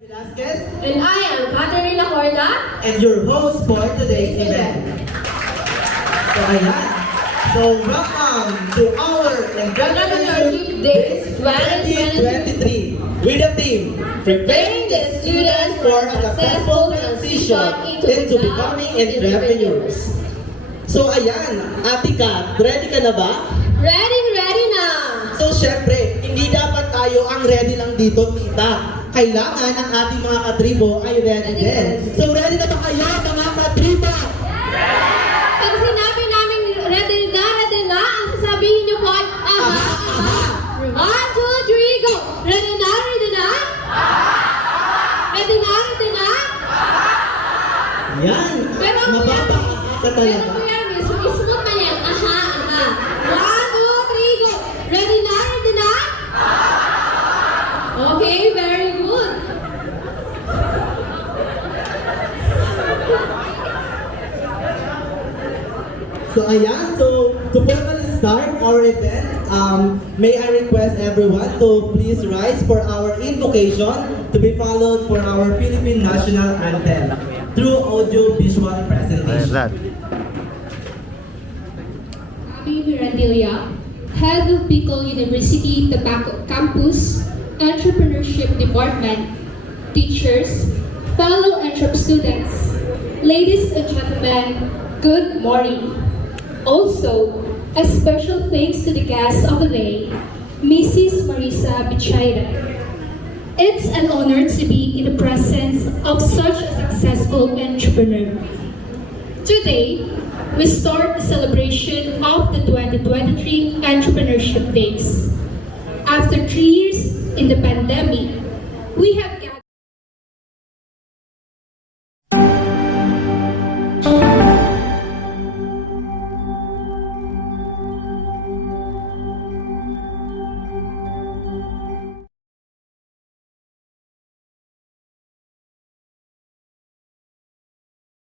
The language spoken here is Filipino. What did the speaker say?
Velasquez, And I am Caterina Corda. and your host for today's event. So ayan. So welcome to our Entrepreneurship Days 2023 with the team preparing the students for a successful transition into becoming entrepreneurs. So ayan, Ate Kat, ready ka na ba? Ready na! So syempre, hindi dapat tayo ang ready lang dito, tita. Kailangan ang ating mga katribo ay ready din. So ready na ba kayo, mga katribo? Pag sinabi namin ready na, ang sasabihin niyo po ay aha. 1, 2, 3, go! Ready na? Ready na? Yan, Pero ang mababa ka Pero talaga. kuya, smooth na yan. Aha. 1, 2, 3, go! Ready na? Okay, very good. So ayan, so to formally start our event, may I request everyone to please rise for our invocation to be followed for our Philippine National Anthem through audio-visual presentation. Abby Mirandilla, Head of Bicol University Tobacco Campus, Entrepreneurship Department, teachers, fellow Entrep students, ladies and gentlemen, good morning. Also, a special thanks to the guest of the day, Mrs. Marisa Bichayra. It's an honor to be in the presence of such a successful entrepreneur. Today, we start the celebration of the 2023 Entrepreneurship Days. After 3 years in the pandemic, we have